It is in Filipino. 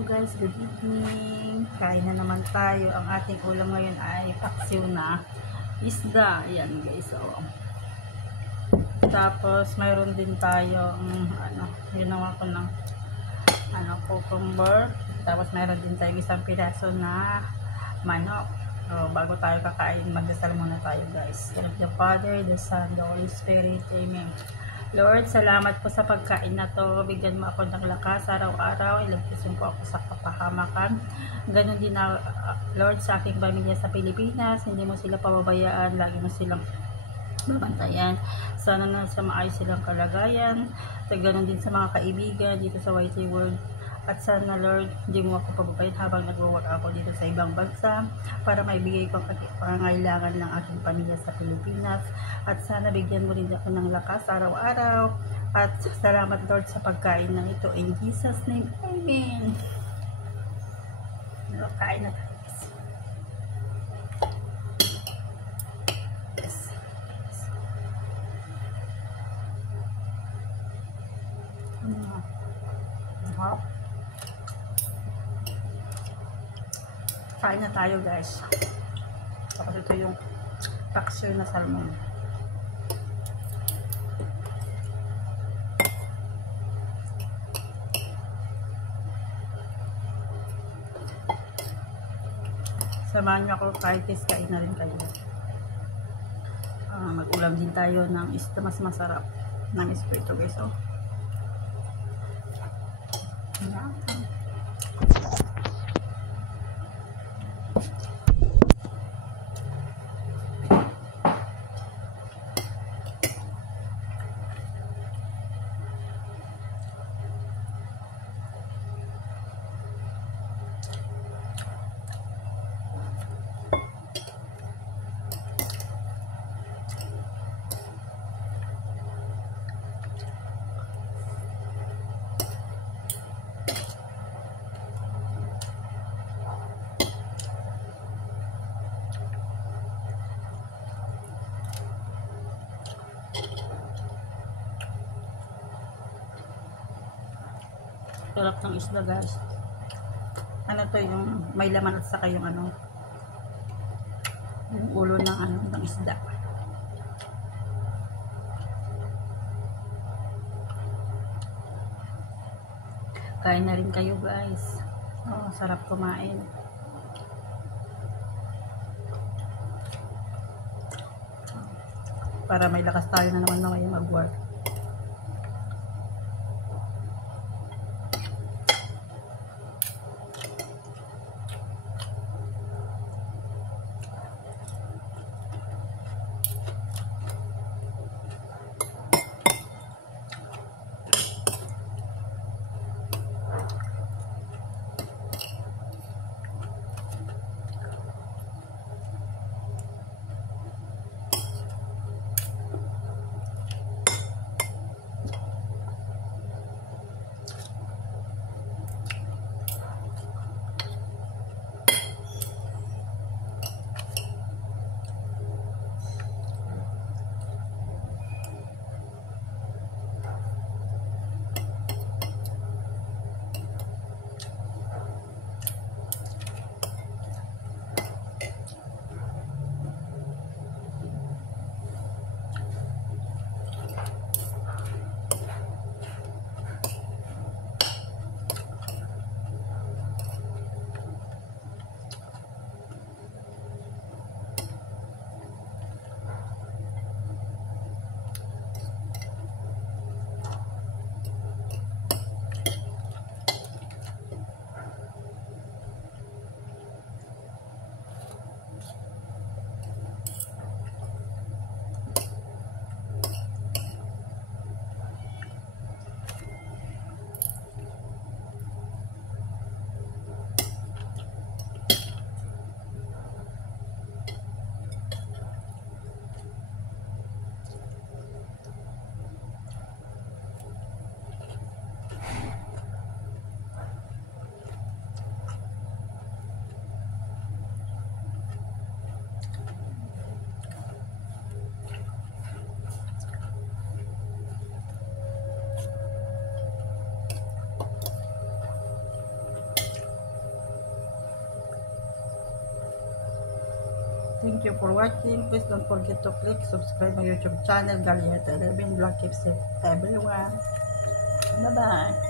Hello guys, good evening. Kain na naman tayo. Ang ating ulam ngayon ay paksiw na isda. Ayan guys, oh. Tapos mayroon din tayo ginawa ko ng cucumber. Tapos mayroon din tayo isang piraso na manok. Bago tayo kakain, magdasal muna tayo guys. In the name of the Father, the Son, the Holy Spirit. Amen. Lord, salamat po sa pagkain na to. Bigyan mo ako ng lakas araw-araw. Ilagpasin po ako sa kapahamakan. Ganon din na, Lord, sa aking pamilya sa Pilipinas. Hindi mo sila pababayaan. Lagi mo silang babantayan. Sana na sa maayos silang kalagayan. At ganon din sa mga kaibigan dito sa YT World. At sana, Lord, hindi mo ako pababayaan habang nag-work ako dito sa ibang bansa para maibigay ko ang pangangailangan ng aking pamilya sa Pilipinas. At sana bigyan mo rin ako ng lakas araw-araw. At salamat, Lord, sa pagkain ng ito. In Jesus' name, Amen. Kain na tayo. Yes. Kain na tayo guys. Tapos ito yung paksiw na salmon. Samahan niyo ako kahit kain na rin kayo. Mag-ulam din tayo ng isda mas masarap ng espiritu guys. Oh. Yeah. Sarap ng isda guys. Ano to, yung may laman at saka yung yung ulo ng isda. Kain na rin kayo guys. Sarap kumain. Para may lakas tayo na naman ngayon mag-work. Thank you for watching. Please don't forget to click subscribe my YouTube channel, Galieta 11 Vlog. Keep safe everyone. Bye-bye.